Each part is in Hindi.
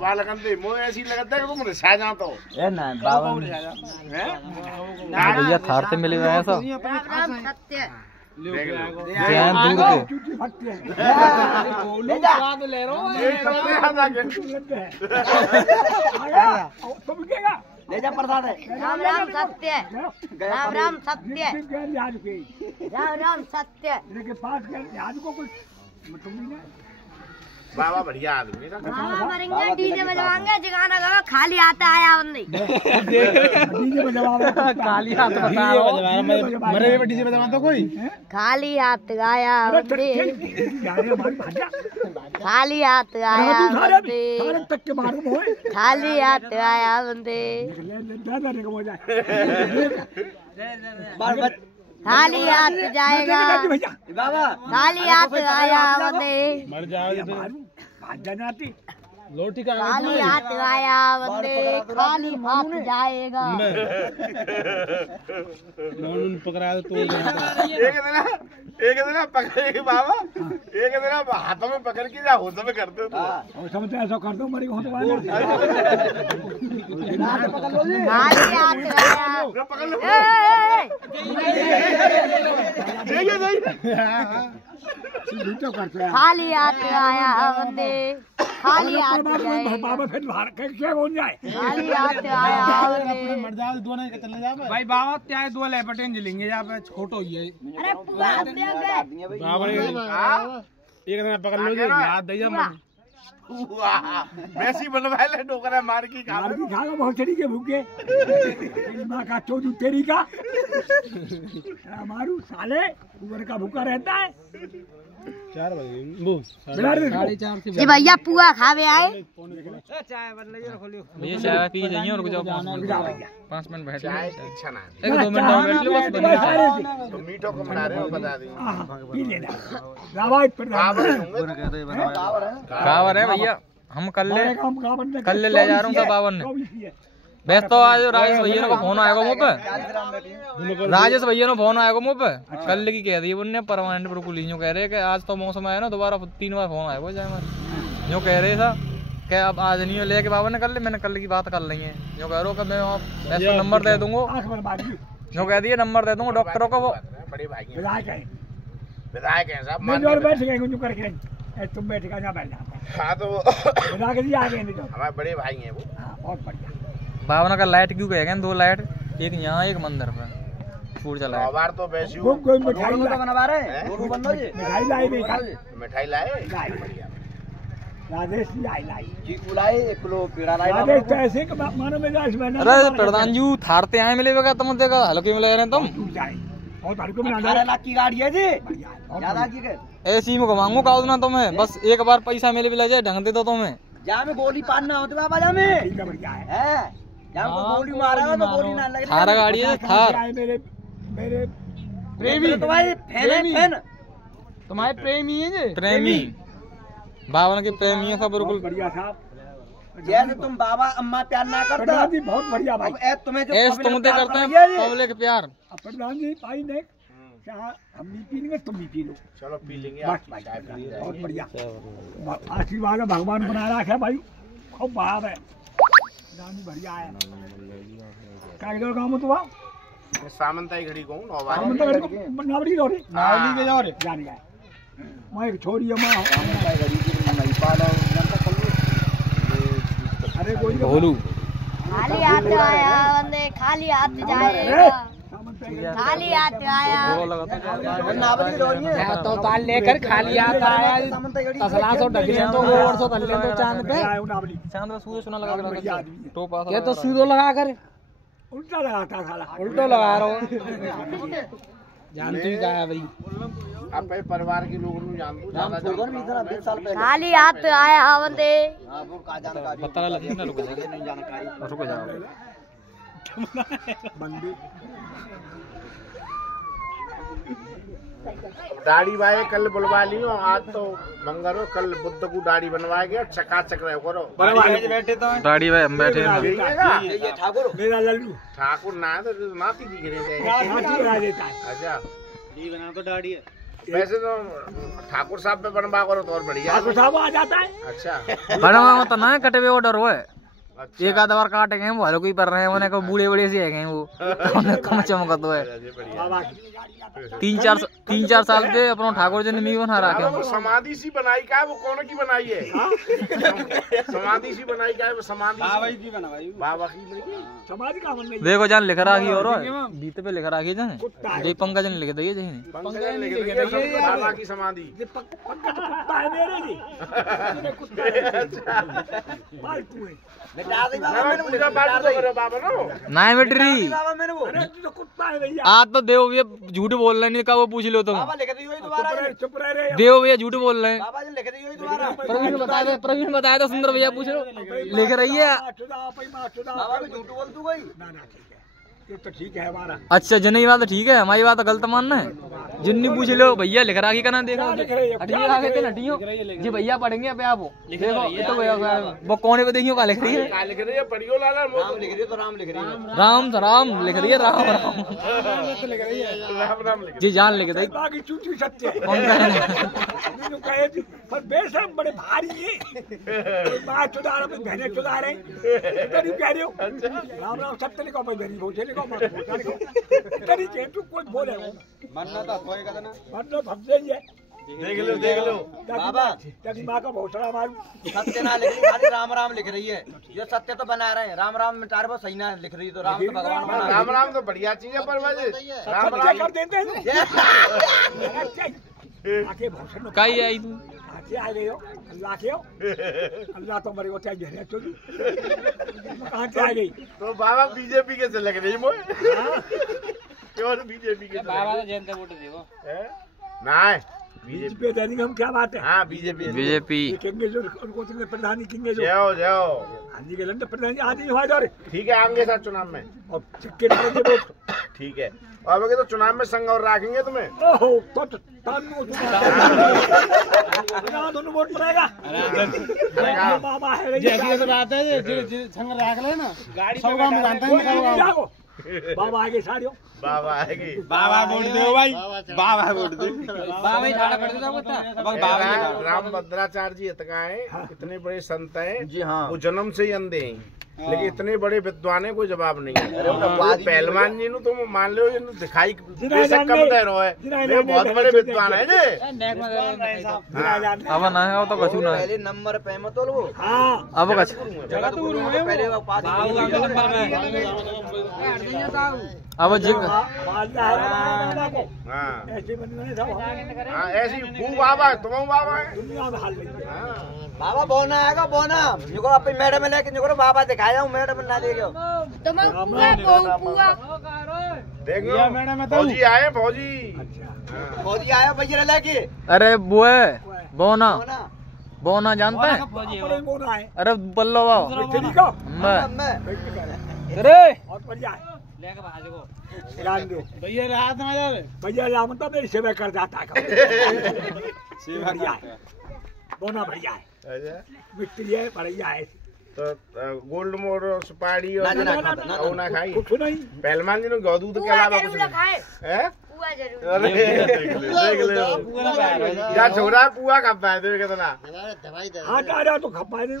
बाल लगते मुझे ऐसी लगता है कि तुम रिसा जा तो ए ना बाबा भैया थार से मिले हुए हैं सब सत्य जैन दूर के ले जा ले रहा ले जा प्रसाद है। राम राम सत्य राम राम सत्य राम राम सत्य बाबा बढ़िया आदमी मरेंगे डीजे बजवाएंगे जगाना गावा खाली आता आया बंदी डीजे बजवा खाली हाथ बता मरे में डीजे बजवा तो कोई खाली हाथ गाया बंदी खाली हाथ आया बंदी खाली हाथ आया बंदी खाली हाथ जाएगा बाबा खाली हाथ आया बंदे मर जाओ लोटी का खाली हाथ आया बंदे खाली हाथ जाएगा नॉन पकड़ा तो एक दिन पकड़े बाबा एक दिन हाथों में पकड़ के जा होश में करते हो समझते ऐसा कर दो मरी हो तो खाली हाथ आया पकड़ लो खाली हाथ आया बंदे खाली हाथ बाबा फिर कैसे हो जाए खाली हाथ आया बंदे मर जाओ दो नहीं चलने जा भाई बाबा क्या दो लेपटें जिलेंगे यहाँ पे छोटो ही है अरे पूरा बाबा एक दिन पकड़ लो याद दे जा वैसी बनवा ले डोकरा मार की खागा बहुत चढ़ी के भूखे माँ का चोदू तेरी का मारू साले ऊपर का भूखा रहता है 4 बजे जी भैया पुआ खावे आए भैया चाय पी जाइए और रुक जाओ 5 मिनट बैठ चाय इच्छा ना 1-2 मिनट और बैठ लो बस बन तो मीठो को बना रहे हो बता दी पी लेना रावाई पर कावर है भैया हम कल ले जा रहा हूँ बावन ने बस तो आज राजेश भैया को फोन आएगा मुँह पे राजेश भैया ने फोन आएगा मुँह पे कल की कह दी उनने परमानेंट बिल्कुल यूँ कह रहे कि आज तो मौसम आया ना दोबारा 3 बार फोन आएगा जाए यूँ कह रहे था कि अब आज नहीं हो लेके बाबा ने कर ले मैंने कल की बात कर ली है यूँ कह रहा हूँ मैं ऐसा नंबर दे दूंगा यूँ कह दिए नंबर दे दूंगा डॉक्टरों का वो बड़े भाई विधायक है सब बैठ गए करके तुम बैठ का बैठ जाता हाँ तो हमारे बड़े भाई हैं वो बहुत बढ़िया बावन का लाइट क्यों कहेगा 2 लाइट एक यहाँ एक मंदिर पे फूट चला बार तो वैसे कोई मिठाई बनवा रहे मिठाई लाई मिठाई लाए बढ़िया राजेश लाई चीकू लाए 1 किलो पेड़ा लाए राजेश पैसे के मानो में जाए अरे प्रधान जी थारते आए मिले बेगा तुम देखा हल्के में ले रहे तुम बहुत हल्के में 18 लाख की गाड़ी है जी ज्यादा की के ऐसी में घुमाऊंगा काउ ना तुम्हें बस एक बार पैसा मिले भी ले जाए ढंग दे दो तुम्हें जा में गोली पाना होते बाबा जा में बढ़िया है जा को गोली मारा तो गोली ना लगे थार गाड़ी है थार मेरे प्रेमी तुम्हारे फैन तुम्हारे प्रेमी है जी प्रेमी बावन के प्रेमी है सब बिल्कुल बढ़िया साहब जैसे तुम बाबा अम्मा प्यार ना करते प्रधान जी बहुत बढ़िया भाई अब तुम्हें जो ऐसे तुम तो करते हैं पब्लिक प्यार प्रधान जी भाई ने हम भी पी लेंगे तुम भी पी लो चलो पी लेंगे बस भाई बहुत बढ़िया आशीर्वाद है भगवान बना रखा है भाई खूब बाहर है बढ़िया है क्या गाँव में तो सामंताई घड़ी को नावड़ी के जाओ रे जानी है मैं एक छोरी अरे कोई भोलू खाली हाथ आया बंदे खाली हाथ जाएगा खाली हाथ आया तो ताल लेकर खाली हाथ आया तसला सो ढक ले तो और सो तल ले तो चांद पे चांद पे सूर्य सुना लगा कर टोपा ये तो सूर्य लगा कर उल्टा लगाता साला उल्टो लगा रहा हूं जानती का है भाई आप परिवार के लोग जानते खाली हाथ आया बंदे पता लग गया ना रुक जाओ दाढ़ी भाई कल बुलवा लियो आज तो मंगल हो कल बुद्ध को दाढ़ी बनवा गया चकाचक रहे करो बैठे तो दाढ़ी भाई हम बैठे हैं ठाकुर मेरा लल्लू ठाकुर ना तो नाती दिख रहे देता है अच्छा जी बना तो दाढ़ी है वैसे तो ठाकुर साहब पे बनवा करो तो और बढ़िया। ठाकुर साहब आ जाता है। अच्छा बनवा तो ना कटे हुए ऑर्डर हुआ है। एक आध बार काटेंगे वो हलो कोई पर रहे हैं उन्हें को बूढ़े बूढ़े से है वो कम चमक तो है। 3-4 साल से अपना ठाकुर जी ने मी बना रखे। वो समाधि सी बनाई का है, वो कौन की बनाई है? समाधि सी बनाई का है, वो समाधि बाबा की बना भाई। बाबा की समाधि का बन रही है। देखो जान लिख रखी और बीते पे लिख रखी जाए जय पंकज ने लिख दिए जय पंकज ने लिख दिया बाबा की समाधि। कुत्ता है मेरे जी। कुत्ता है पालतू है। पूजा पाठ तो करो बाबा नो। ना बेटरी अरे तू तो कुत्ता है भैया। आज तो देव भैया झूठ बोल रहे नहीं का वो पूछ लो तुम। चुप रह रे। देव भैया झूठ बोल रहे हैं। बाबा प्रवीण बताया था सुंदर भैया पूछ लो लिख रही है। झूठ बोल तू गई ना ना ठीक है ये तो ठीक है हमारा। अच्छा जिन्नी बात ठीक है हमारी बात गलत मानना है। जिन्नी पूछ लो भैया लिख राखी का ना देखो हटियो जी भैया पढ़ेंगे अब आप देखो ये तो भैया वो कौन पे देखियो का लिख रही है। लिख रही है पढ़ियो लाला। राम लिख रही है तो राम लिख रही है। राम लिख रही है राम लिख रही है राम लिख जी जान लिख दी। बाकी चूचू सत्य है। कौन कहे पर बेशरम बड़े भारी है। माँ चुदा रहे बहने चुदा रहे कह रहे हो राम राम सत्य लिखो भाई गरीब हो लिखो तरीके तू कुछ बोले मरना तो कोई कहता ना मरना भगते ही है। देख लो बाबा तेरी माँ का भोसड़ा मारू। सत्य ना लिख रही खाली राम राम लिख रही है। ये सत्य तो बना रहे हैं राम राम मिटा रहे सही ना लिख रही तो राम तो भगवान बना। राम तो बढ़िया चीज है पर राम कर देते हैं आके भोसड़ कई आई तू आके आ गए हो अल्लाह के हो अल्लाह तो मरे को चाहे जहर चोरी कहाँ से आ गई। तो बाबा बीजेपी के से लग रही मोए और बीजेपी के बाबा तो जनता वोट देवो ना बीजेपी देंगे हम क्या बात है। हाँ बीजेपी कहेंगे जो उनको प्रधानी कहेंगे जो जाओ हाँ जी के प्रधानी आदि हुआ जा रहे। ठीक है आएंगे साथ चुनाव में और सिक्के निकलेंगे वोट। ठीक है अब तो चुनाव में संग और रखेंगे तुम्हें। ओहो तो दोनों वोट पड़ेगा। बाबा है बात है संग रख लेना गाड़ी सब काम जानते हैं। बाबा आगे साड़ियो बाबा आएगी बाबा वोट दो भाई बाबा वोट दो बाबा ही ठाड़ा पड़ देता राम भद्राचार्य जी इतकाए इतने बड़े संत हैं जी हाँ वो जन्म से ही अंधे हैं लेकिन इतने बड़े विद्वान है कोई जवाब नहीं है। पहलवान जी तुम मान लो दिखाई कम दे रहे है बहुत बड़े विद्वान है अब ना है तो कछु ना पहले नंबर पे मत लो। हाँ अब कछ पहले पास अब जी ऐसी भू बाबा है तुम बाबा है दुनिया में हाल नहीं है। बाबा बोना आएगा बोना जो अपनी मैडम लेके जो बाबा दिखाया हूँ मैडम ना देगा देखो फौजी आए फौजी फौजी आया भैया लेके। अरे बुए बोना बोना जानते हैं बोना है अरे बल्लो बाबा ठीक हो अरे और बढ़िया है भैया रात में जा भैया राम तो मेरी सेवा कर जाता है। बढ़िया है बोना बढ़िया है मिट्टी है बढ़िया है। तो गोल्ड मोर सुपारी और ना खाई कुछ नहीं पहलवान जी ने गौ दूध के अलावा कुछ नहीं देख ले या छोरा पुआ खा पाए थे कितना हाँ आ रहा तो खपा दे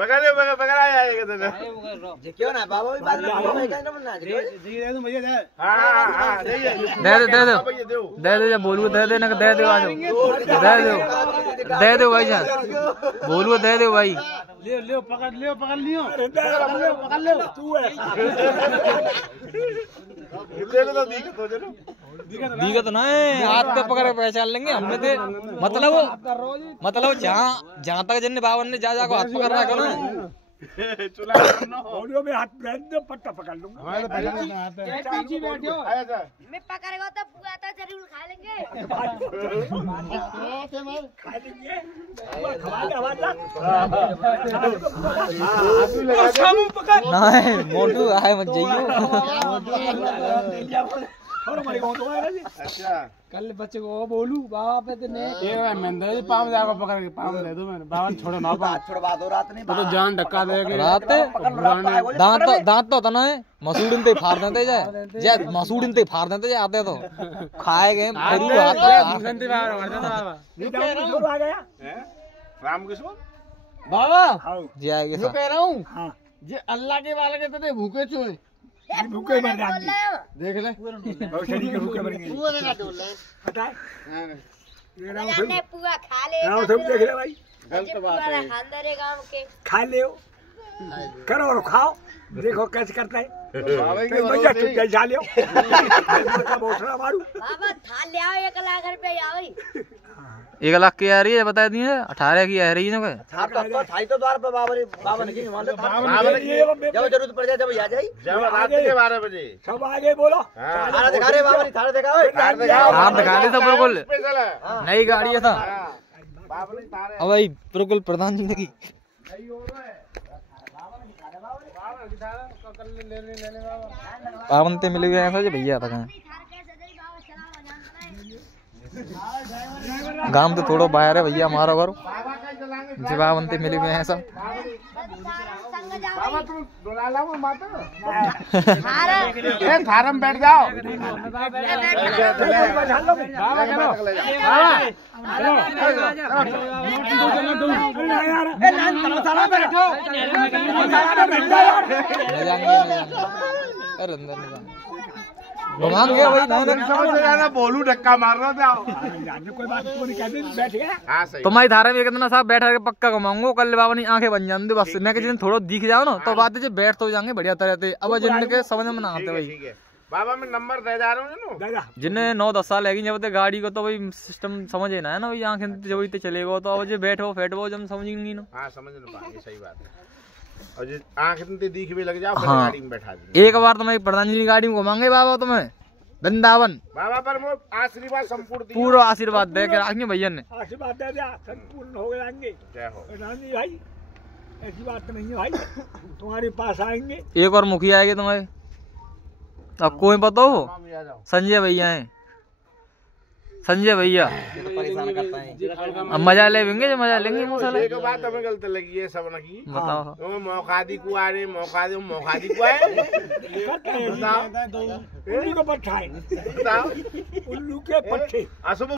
पकड़ आया कितना क्यों ना बाबा भी बात हाँ दे दे जब बोलू दे दे ना दे दो आज दे दो भाई जान बोलू दे दो भाई ले पकड़ लियो तू है दिक्कत ना है हाथ पे पकड़ पहचान लेंगे हमने थे मतलब जहाँ तक जिन बाबा ने जा को हाथ पकड़ रखा ना ऑडियो में हाथ पहन दो पट्टा पकड़ लूंगा। मैं पकड़ेगा तो पूरा तो जरूर खा लेंगे। खा लेंगे ना मोटू आए मत जाइयो और हमारे गाँव तो है जी। अच्छा कल बच्चे को बोलू बाबा पे तो नहीं एक महेंद्र जी पाम जाकर पकड़ के पाम दे दो मैंने बाबा छोड़ो ना पाम छुड़वा दो रात नहीं तो जान धक्का देगा रात दांत तो तना है मसूड़न ते फाड़ देते जाए मसूड़न ते फाड़ देते जाए आते तो खाए गए बाबा आ गया रामकिशोर बाबा जाएगी जो कह रहा हूँ हाँ जे अल्लाह के वाले के तो भूखे चोए भूखे मर जाएंगे देख ले और शरीर के भूखे मरेंगे पता है ये राम सब जाने पूरा खा ले राम सब देख ले भाई गलत बात है अंदर गांव के खा ले करो और खाओ देखो कैसे करता है भैया चुप जाए जा लियो बोसरा मारू बाबा था ले आओ 1 लाख रुपए आओ 1 लाख की आ रही है बता दिए 18 की आ रही है ना छाप तो थाई तो द्वार पे बाबा ने की मान लो बाबा ने ये जब जरूरत पड़ जाए जब आ जाए जब रात के 12 बजे सब आगे बोलो थारा दिखा रहे बाबा ने थारा दिखा ओए आप दिखा दे सब बिल्कुल स्पेशल है नई गाड़ी है था बाबा ने तारे अब भाई बिल्कुल प्रधान जी की पावन ते मिल गए ऐसा जी भैया था गांव तो थोड़ा बाहर है भैया हमारा घर जीवावन ते मिल गए ऐसा बाबा तुम डोला लाओ माता ए थारम बैठ जाओ अरे अंदर भगवान गया भाई ना समझ में आया बोलू धक्का मार रहा था कोई बात नहीं कहते बैठ गया हाँ सही तुम्हारी धारा में कितना साहब बैठा के पक्का कमाऊंगा कल बाबा नहीं आंखें बन जाती बस मैं किसी दिन थोड़ा दिख जाओ ना तो बात है बैठ तो जाएंगे बढ़िया तरह से अब जिनके समझ में ना आते भाई ठीक है बाबा मैं नंबर दे जा रहा हूँ दादा जिन्हें 9-10 साल लगी जब तक गाड़ी को तो भाई सिस्टम समझ ही ना है ना भाई आंखें जब इतने चलेगा तो अब जो बैठो फैटो जब समझेंगे ना हाँ समझ नहीं पाएंगे सही बात है और जो आँख इतनी दिख भी लग जाओ फिर हाँ। गाड़ी में बैठा देंगे एक बार तुम्हें प्रधान जी की गाड़ी में घुमाएंगे बाबा तुम्हें वृंदावन बाबा पर वो आशीर्वाद संपूर्ण दियो। पूरा आशीर्वाद दे के रखेंगे भैया ने आशीर्वाद दे दिया संपूर्ण हो जाएंगे जय हो रानी भाई ऐसी बात नहीं है भाई तुम्हारे पास आएंगे एक और मुखिया आएगी तुम्हारे अब कोई पता हो संजय भैया हैं संजय भैया परेशान करता है अब मजा लेंगे मजा लेंगे मसाला एक बात हमें गलत लगी है सब की बताओ तो मौका दी को आ रहे मौका दी को आए उल्लू के पट्टे बताओ उल्लू के पट्टे असुब